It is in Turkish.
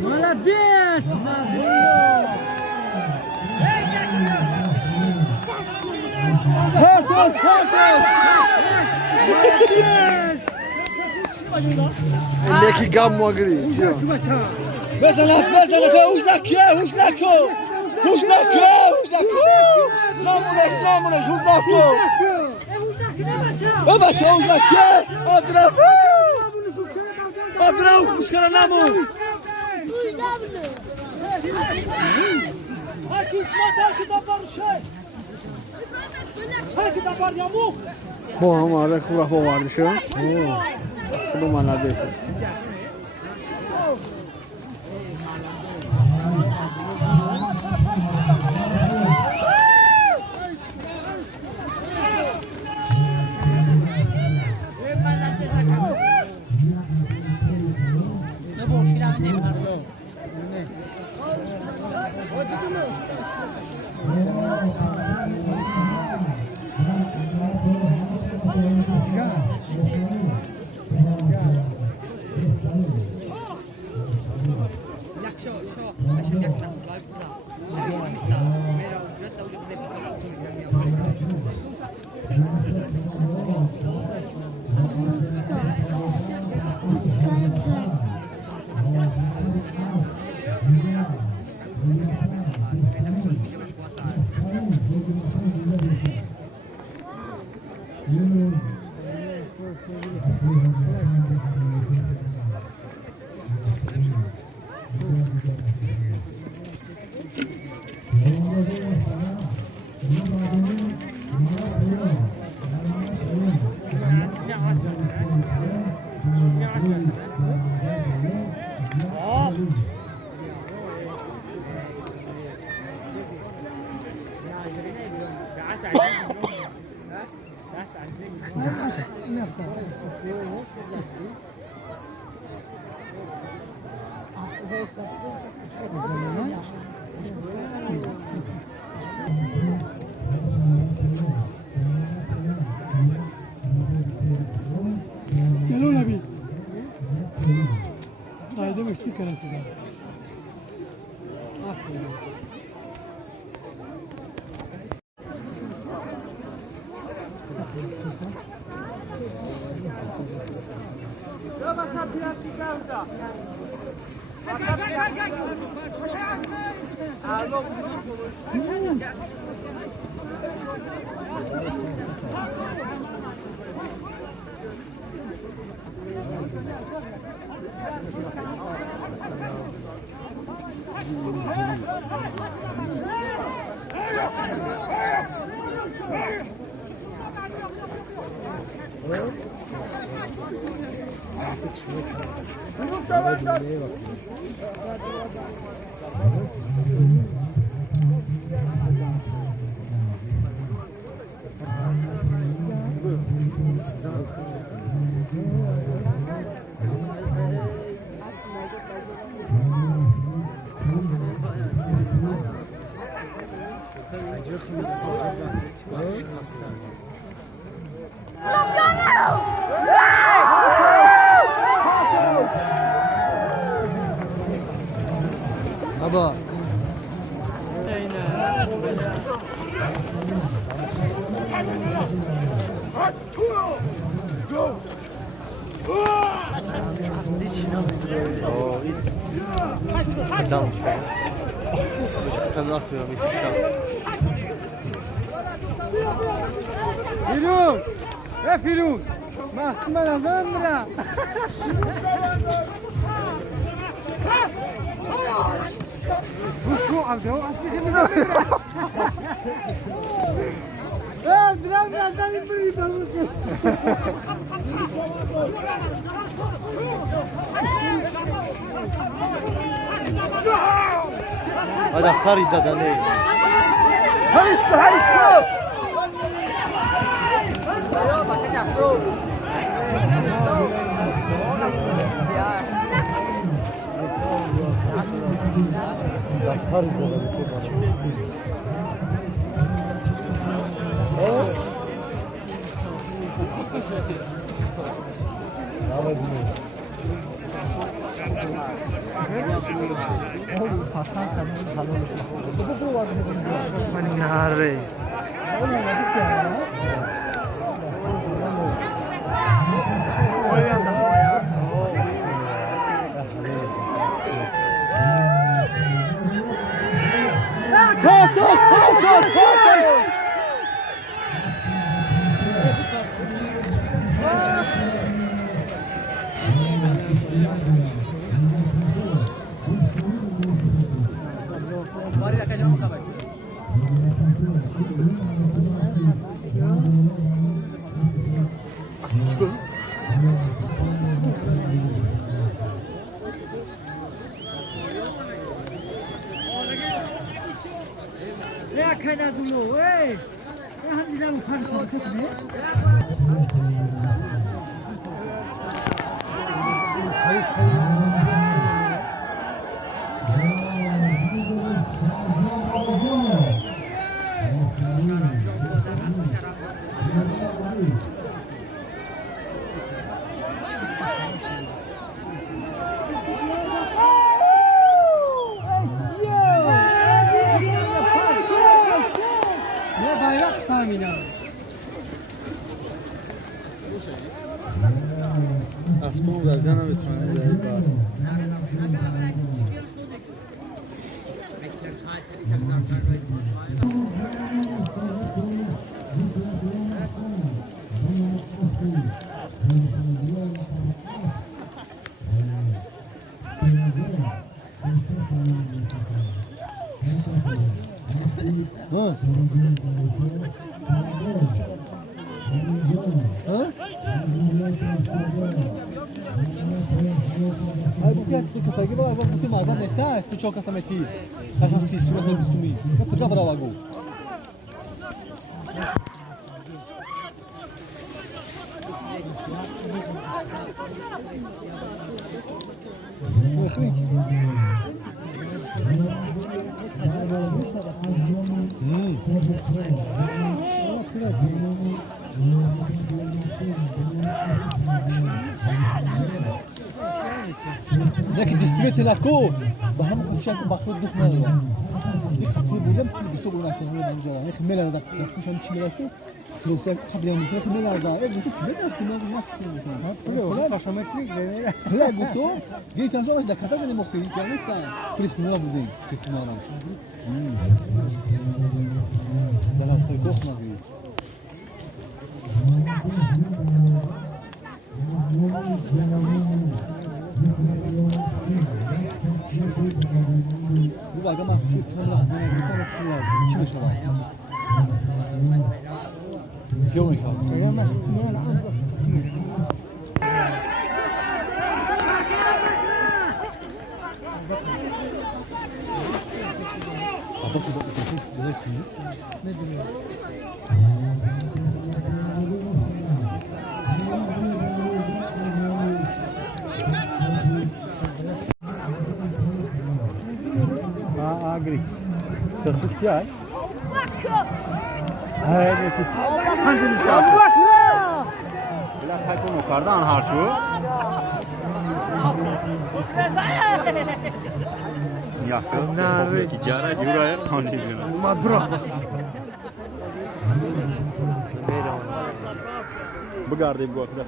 Молодец! Neki gammo agri. Mesela huş nako. Namuneş, huş nako. Baba huş nako. Adraf, huş kana namu. Bu hamaरे खुला हो वार दिशो शुभ माना देसे चलो नबी कायदे मस्ती करायची Baba. Tamam. Firuz! Ya Firuz! Mahkemeden dönmüyor. Bu abi o aslında ya biraz daha bir balık. Hadi sarı da ne? Hayıştı. Mangiare. Ya kena dulu, weh. Yang di dalam kan satu ni. اسباب گردن هم میتونن در بار Consegue vai muito mais a nesta, tu choca também aqui. Essa assiste, você vai sumir. Tu já para logo. لكن ديستريت لاكو بهم كل شيء باخذ دخنا يخطي بودم بيسوق لنا كنا نجرا يخمل هذا كيف نمشي لاكو تروسك قبل يوم يخمل هذا قلت شو بس ما Kaşametlik ne? لا قلت جيت انا جوز دكتور من مخي كان لسه في خمره بدي في خمره ده انا سيكوخ ما في Bu bak ama Filme agri. Sırtış gel. Hayır, hiç. Hangi nişan? Bila kaçın yukarıdan harçu. Yakın. Nari. Ticaret yuraya kanıyor. Madra. Bu gardı bu kadar